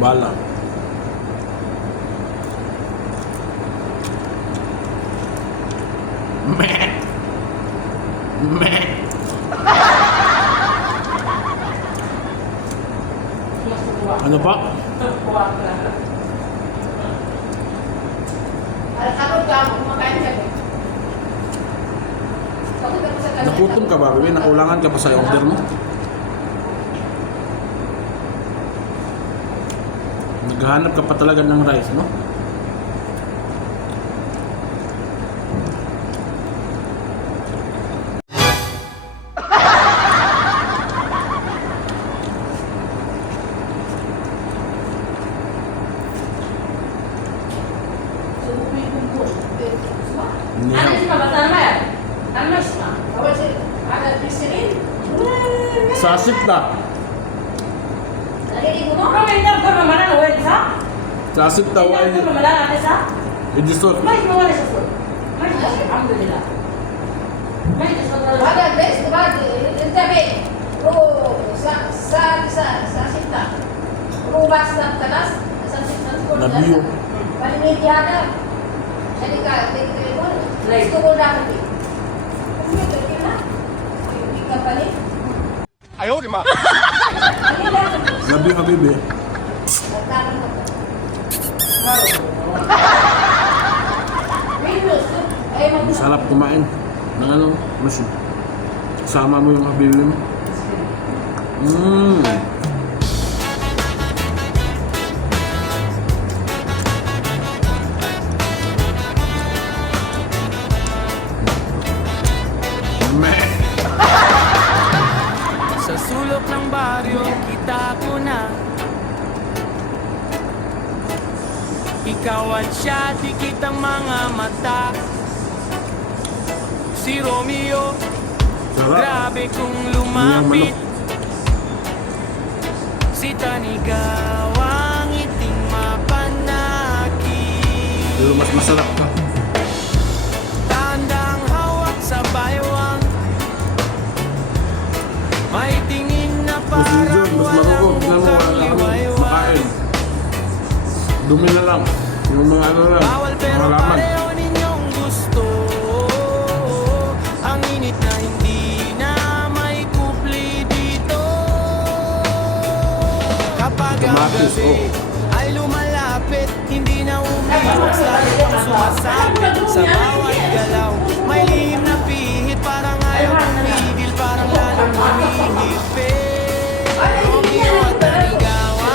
Bala. Meh. Meh. Ano pa? Nakutom ka ba, baby? Nakulangan ka pa sa order mo? Naghahanap ka pa talaga ng rice, no? Sasip na. Sasip na wa ini. Idisot. Ada best bagi interview. Oh, sasip na. Rubas na tanas, sasip na. Nabiyo. Bali media ada. Jadi ka, itu ko dapat. Kumita kina. Ika balik. Ayaw, di ma. Nabiyo ka, baby. Sarap kumain ng ano, mas sama mo yung habibi mo. Meh. Sa sulok ng baryo, kita ko na ikaw at siya, dikit ang mga mata. Si Romeo, Sarap. grabe kung Yung lumapit. manok. Si Tanigawang iting mapanakit. Pero mas masarap ka. Tandang hawak sa baywang, may tingin na Mas parang mas walang marunong. Tignan mo, mukhang wala kang liwaywang. makain. Dumi na lang. Yung mga ano lang. Bawal pero Mga laman. pareho ninyong gusto. Ang init na hindi na may kupli dito. Kapag ang Kamatis, gabi ay lumalapit, hindi na umiiwas, lalo pang sumasabit. Sa bawat galaw, may lihim na pihit, parang ayaw tumigil, parang lalong humihigpit. Romeo at Tanigawa,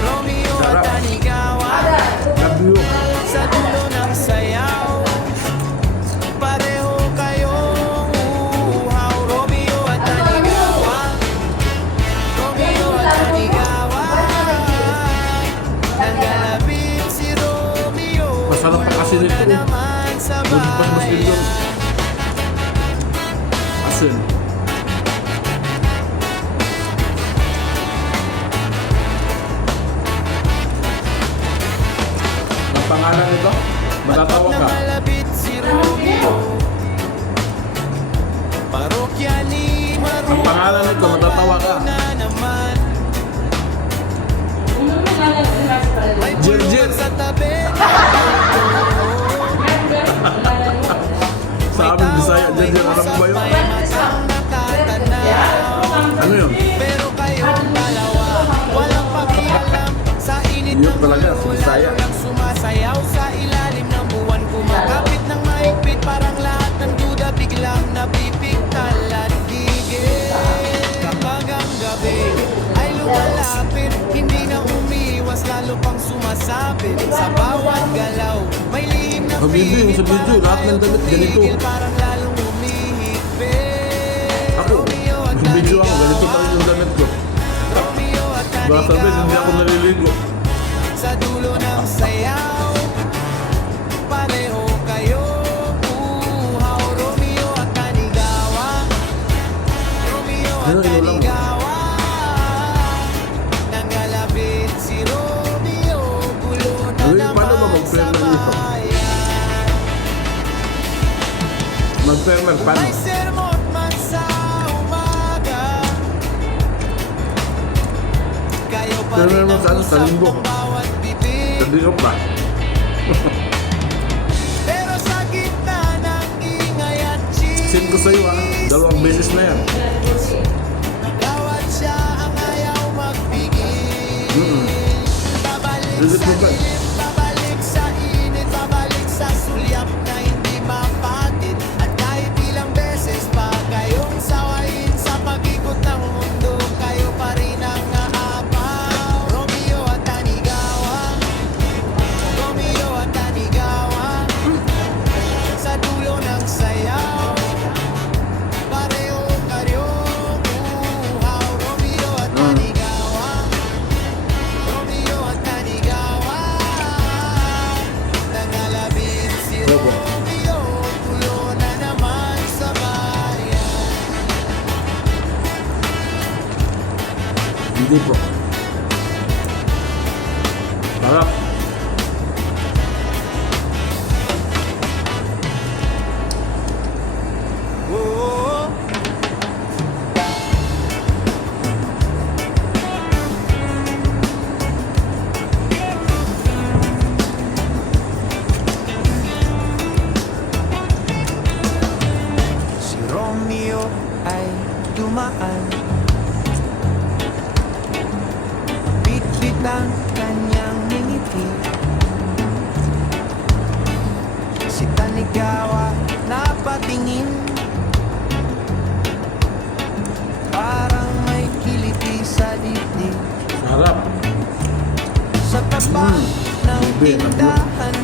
Romeo at Tanigawa, Nabiyo. sa dulo ng sayaw, pareho kayong uhaw. Romeo at Tanigawa, Romeo at Tanigawa, nanggalabit si Romeo, Masarap pa kasi nito. na naman sa Mas din doon. bayan. Asin. Ang pangalan nito? Matatawa ka. Namalapit si Romeo, parokya ni Maru, Ang pangalan nito, matatawa ka. na naman. May Jir, bulungan Jir. sa tabi. Sa amin, Bisaya. Diyan, alam mo ba yun? May matang nakatanaw. Ano yun? Pero kayong dalawa, walang pakialam sa init Yun ng talaga, ulo, si Bisaya. lalo lang sumasayaw sa ilalim ng buwan. Kumakapit ng mahigpit, parang lahat ng duda biglang napipigtal at gigil. Kapag ang gabi ay lumalapit, hindi na umiiwas, lalo pang sumasabit. Sa bawat galaw, may lihim na Habibi, yung sa video, lahat ng damit ganito. parang lalong humihigpit. Ako, Romeo at may video ako, ganito pa rin yung damit ko. Romeo at Baka sabihin, hindi ako Tanigawa, naliligo. sa dulo ng sayaw, pareho kayo uhaw. Romeo at Tanigawa, Romeo at Ano, ino lang. Tanigawa, nangalabit si Romeo, gulo na Ano yun, paano ba naman sa mag-friend ng ito? bayan. Mag-firmer, paano? May sermon man sa umaga, kayo pa Pero naman sa ano, sa linggo. bawat bibig. Nabigok ba? Pero sa gitna ng ingay at Send ko sa'yo ah. 2 beses na yan. bawat siya ang ayaw magpigil. Babalik Legit sa mo ba? dilim, babalik sa init, babalik sa sulyap na hindi mapatid. At kahit ilang beses pa kayong sawayin sa pag-ikot ng mundo, kayo pa rin ang naapaw. Romeo at Tanigawa, Romeo at Tanigawa, sa dulo ng sayaw, pareho kayong uhaw. Romeo at Tanigawa, Romeo at Tanigawa, nangalabit si Opo. Romeo, tulo na naman sa bayan. Hindi po. Sarap. Oh, si Romeo ay dumaan, bitbit ang kanyang ngiti. Si Tanigawa napatingin, parang may kiliti sa dibdib. Sarap. Sa tapat ng Grabe, tindahan